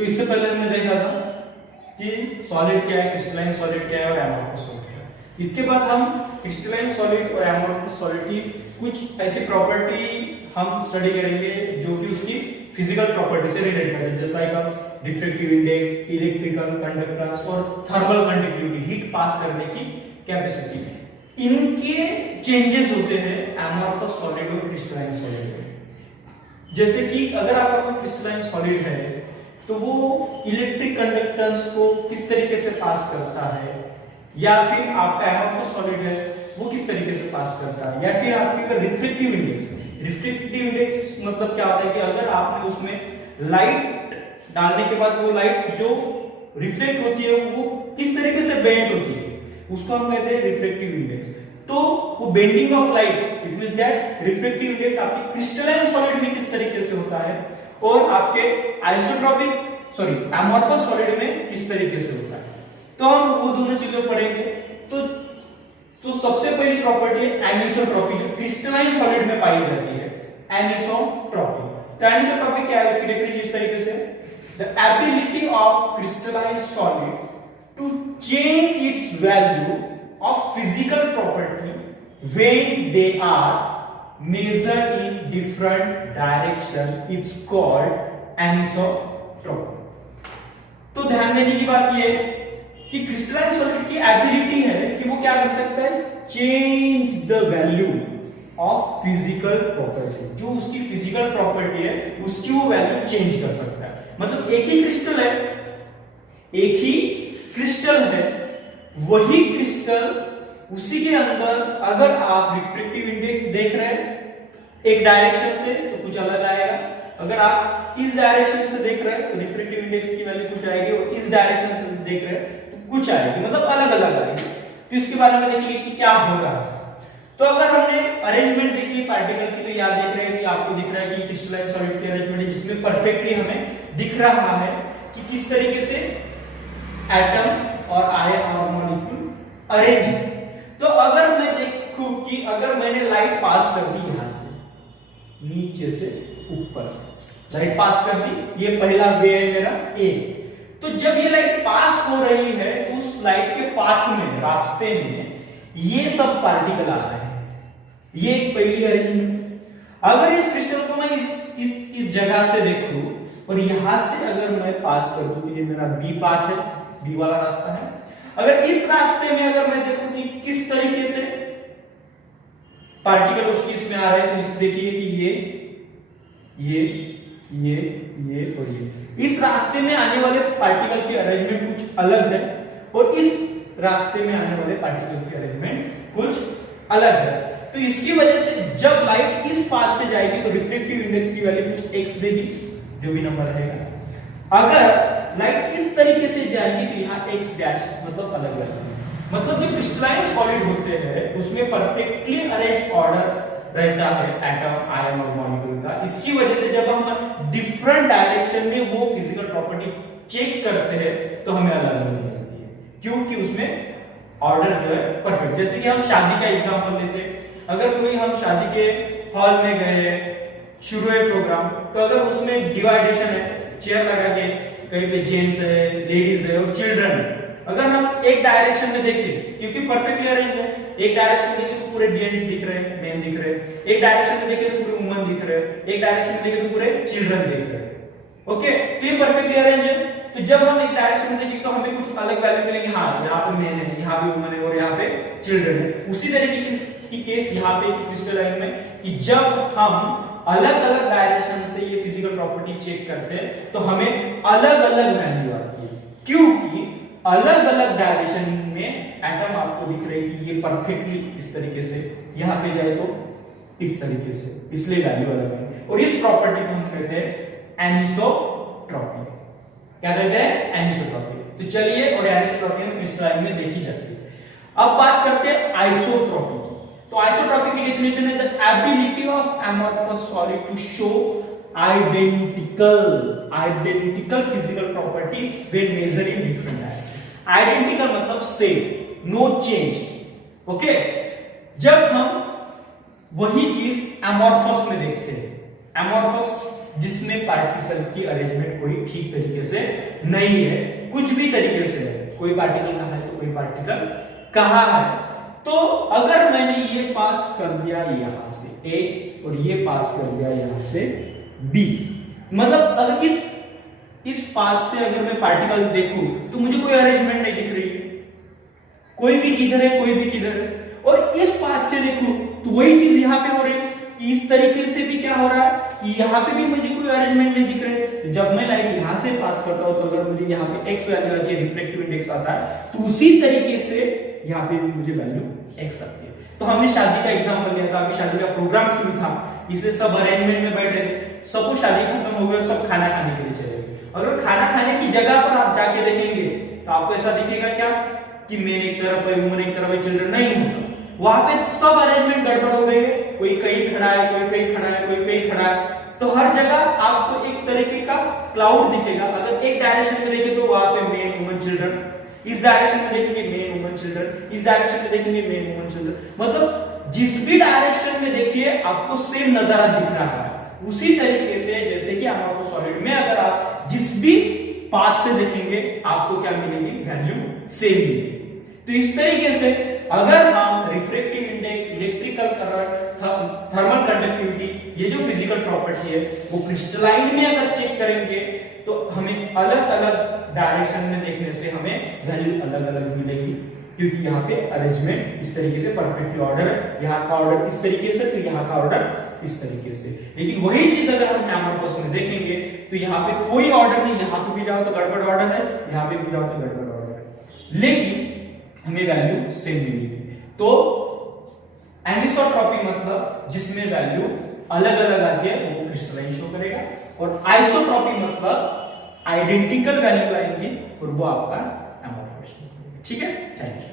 तो इससे पहले हमने देखा था कि सॉलिड क्या है, क्रिस्टलाइन सॉलिड क्या है और एमोर्फस सॉलिड क्या है। इसके बाद हम क्रिस्टलाइन सॉलिड और एमोर्फस सॉलिड की कुछ ऐसी प्रॉपर्टी हम स्टडी करेंगे जो कि उसकी फिजिकल प्रॉपर्टी से रिलेटेड है, जैसे like refractive index, electrical conductance और थर्मल कंडक्टिविटी, हीट पास करने की कैपेसिटी। इनके चेंजेस होते हैं एमोर्फस सॉलिड और क्रिस्टलाइन सॉलिड में। जैसे कि अगर आपका कोई क्रिस्टलाइन सॉलिड है तो वो इलेक्ट्रिक कंडक्टेंस को किस तरीके से पास करता है, या फिर आपका एमोर्फस सॉलिड है वो किस तरीके से पास करता है, या फिर आपके रिफ्रैक्टिव इंडेक्स। रिफ्रैक्टिव इंडेक्स मतलब क्या होता है कि अगर आपने उसमें लाइट डालने के बाद वो लाइट जो रिफ्लेक्ट होती है वो किस तरीके से बेंड होती है, उसको हम कहते हैं रिफ्रैक्टिव इंडेक्स। तो वो bending of light, it means that refractive index आपके क्रिस्टलाइन सॉलिड में किस तरीके से होता है और आपके एमोर्फस सॉलिड में किस तरीके से होता है। तो हम वो दोनों चीजें पढ़ेंगे। तो सबसे पहली प्रॉपर्टी है एनिसोट्रॉपी, जो क्रिस्टलाइन सॉलिड में पाई जाती है, एनिसोट्रॉपी। तो एनिसोट्रॉपी क्या है, उसकी डेफिनेशन इस तरीके से, the ability of crystalline solid to change its value of physical property when they are measured in different direction, it's called anisotropy। तो ध्यान देने की बात यह है कि क्रिस्टलाइन सॉलिड की एबिलिटी है कि वो क्या कर सकता है, change the value of physical property, जो उसकी फिजिकल प्रॉपर्टी है उसकी वो वैल्यू चेंज कर सकता है। मतलब एक ही क्रिस्टल है, एक ही क्रिस्टल है, वही क्रिस्टल उसी के अंदर अगर आप रिफ्रैक्टिव इंडेक्स देख रहे हैं एक डायरेक्शन से तो कुछ अलग आएगा, अगर आप इस डायरेक्शन से देख रहे हैं तो रिफ्रैक्टिव इंडेक्स की वैल्यू कुछ आएगी, और इस डायरेक्शन से देख रहे हैं तो कुछ आएगी, मतलब अलग अलग आएगी। तो इसके बारे में देखेंगे कि क्या हो रहा है। तो अगर हमने अरेंजमेंट देखी पार्टिकल की, तो याद देख रहे हैं कि आपको दिख रहा है कि क्रिस्टलाइन सॉलिड की अरेंजमेंट है जिसमें परफेक्टली हमें दिख रहा है कि किस तरीके से एटम और आयन और मॉलिक्यूल अरेंज है। तो अगर मैं देखूं कि अगर मैंने लाइट पास कर दी यहां से नीचे से ऊपर, लाइट पास कर दी, ये पहला वे है मेरा ए। तो जब ये लाइट पास हो रही है तो उस लाइट के पाथ में, रास्ते में ये सब पार्टिकल आ रहे हैं, ये एक पहली अरेंजमेंट। अगर इस क्रिस्टल को मैं इस जगह से देखूं और यहां से अगर मैं पास कर दूं, ये मेरा बी पाथ है, बी वाला रास्ता है। अगर इस रास्ते में अगर मैं देखूं कि किस तरीके से पार्टिकल उसकी इसमें आ रहे हैं, तो देखिए कि ये और ये इस रास्ते में आने वाले पार्टिकल की अरेंजमेंट कुछ अलग है, और इस रास्ते में आने वाले पार्टिकल की अरेंजमेंट कुछ अलग है। तो इसकी वजह से जब लाइट इस पाथ से जाएगी तो रिफ्रैक्टिव इंडेक्स की वैल्यू कुछ x देगी, जो भी नंबर रहेगा। अगर लाइट इस तरीके से जाएगी तो यहाँ x डैश मतलब अलग है। मतलब जो क्रिस्टलाइन सॉलिड होते हैं उसमें परफेक्टली अरेंज ऑर्डर रहता है एटम, आयन और मॉलिक्यूल का। इसकी वजह से जब हम डिफरेंट डायरेक्शन में वो फिजिकल प्रॉपर्टी चेक करते हैं तो हमें अलग अलग मिलती है, क्योंकि उसमें ऑर्डर जो है परफेक्ट। जैसे कि हम शादी का एग्जांपल लेते हैं, अगर कोई हम शादी के हॉल में गए, शुरू है प्रोग्राम, तो अगर उसमें डिवाइडेशन है, चेयर लगा के कहीं पे जेंट्स है, लेडीज है और चिल्ड्रन है, अगर हम एक डायरेक्शन में देखें क्योंकि परफेक्टली अरेंज है, एक डायरेक्शन में देखें तो पूरे जेंट्स दिख रहे हैं, मेन दिख रहे हैं, एक डायरेक्शन में देखें तो पूरे वुमन दिख रहे हैं, एक डायरेक्शन में देखें तो पूरे चिल्ड्रन दिख रहे हैं। ओके, तो ये परफेक्टली अरेंज है। तो जब हम एक डायरेक्शन में देखेंगे तो हमें कुछ अलग वैल्यू मिलेंगे, हाँ यहाँ पे मेन है, यहाँ भी वुमन है और यहाँ पे चिल्ड्रन है। उसी तरीके की केस यहाँ पे क्रिस्टलाइन में कि जब हम अलग अलग डायरेक्शन से ये फिजिकल प्रॉपर्टी चेक करते हैं तो हमें अलग अलग वैल्यू आती है, क्योंकि अलग अलग डायरेक्शन में एटम आपको दिख रहे कि ये परफेक्टली इस तरीके से, यहां पे जाए तो इस तरीके से, इसलिए वैल्यू अलग है। और इस प्रॉपर्टी को हम कहते हैं एनिसोट्रॉपी। क्या कहते हैं? एनिसोट्रॉपी। तो चलिए, और एनिसोट्रॉपी हम क्रिस्टलाइन में देखी जाती है। अब बात करते हैं आइसोट्रॉपी की। तो आइसोट्रॉपी की डेफिनेशन है the ability of amorphous solid to show identical physical property when measuring different direction। Identical मतलब सेम, नो चेंज। ओके, जब हम वही चीज एमोर्फस में देखते हैं, एमोर्फस जिसमें पार्टिकल की अरेंजमेंट कोई ठीक तरीके से नहीं है, कुछ भी तरीके से है, कोई पार्टिकल कहाँ है तो कोई पार्टिकल कहाँ है। तो अगर मैंने ये पास कर दिया यहां से ए और ये पास कर दिया यहां से बी, मतलब अगर इस पाथ से अगर मैं पार्टिकल देखूं तो मुझे कोई अरेंजमेंट नहीं दिख रही है, कोई भी किधर है कोई भी किधर है। और इस पाथ से देखूं तो वही चीज यहां पे हो रही है कि इस तरीके से भी क्या हो रहा है कि यहां पे भी मुझे कोई अरेंजमेंट नहीं दिख रहा है। तो जब मैं लाइट यहां से पास करता हूं तो अगर मुझे यहां पे x वैल्यू आती है, रिफ्रैक्टिव इंडेक्स आता है, तो उसी तरीके से यहां पे भी मुझे वैल्यू x आती है। तो हमने शादी का एग्जांपल लिया था, अभी शादी का प्रोग्राम शुरू था, इसलिए सब अरेंजमेंट में बैठे थे, सबको शादी खत्म हो गई, सब खाना खाने के लिए चले गए। अगर खाना खाने की जगह पर आप जाके देखेंगे तो आपको ऐसा दिखेगा क्या कि मेन एक तरफ है, वुमन एक तरफ है, चिल्ड्रन नहीं होगा। वहां पे सब अरेंजमेंट गड़बड़ हो गई है, कोई कहीं खड़ा है, कोई कहीं खड़ा है, कोई कहीं खड़ा है। तो हर जगह आपको एक तरीके का क्लाउड दिखेगा। अगर एक डायरेक्शन में देखें तो वहां पे मेन, वुमन, चिल्ड्रन, इस डायरेक्शन में देखेंगे मेन, वुमन, चिल्ड्रन, इस डायरेक्शन में देखेंगे मेन, वुमन, चिल्ड्रन, मतलब जिस भी डायरेक्शन में देखिए आपको सेम नजारा दिख रहा है। उसी तरीके से जैसे कि अमॉर्फस सॉलिड में अगर आप जिस भी पाथ से देखेंगे आपको क्या मिलेगी, वैल्यू सेम मिलेगी। तो इस तरीके से अगर हम refractive index, electrical current, thermal conductivity, ये जो फिजिकल प्रॉपर्टी है वो क्रिस्टलाइन में अगर चेक करेंगे तो हमें अलग अलग डायरेक्शन में देखने से हमें वैल्यू अलग अलग मिलेगी, क्योंकि यहाँ पे अरेंजमेंट इस तरीके से परफेक्टली ऑर्डर है, यहाँ का ऑर्डर इस तरीके से, तो यहाँ का ऑर्डर इस तरीके से। लेकिन वही चीज अगर हम एमॉर्फस में देखेंगे तो यहाँ पे कोई ऑर्डर नहीं, यहाँ पे भी जाओ तो गड़बड़ ऑर्डर है, यहाँ पे भी जाओ तो गड़बड़ ऑर्डर है, लेकिन हमें वैल्यू सेम मिलेगी। तो एनिसोट्रॉपी मतलब जिसमें वैल्यू अलग अलग आती है वो क्रिस्टलाइन शो करेगा, और आइसोट्रॉपी मतलब आइडेंटिकल वैल्यू आएंगी और वो आपका एमॉर्फस। ठीक है, थैंक यू।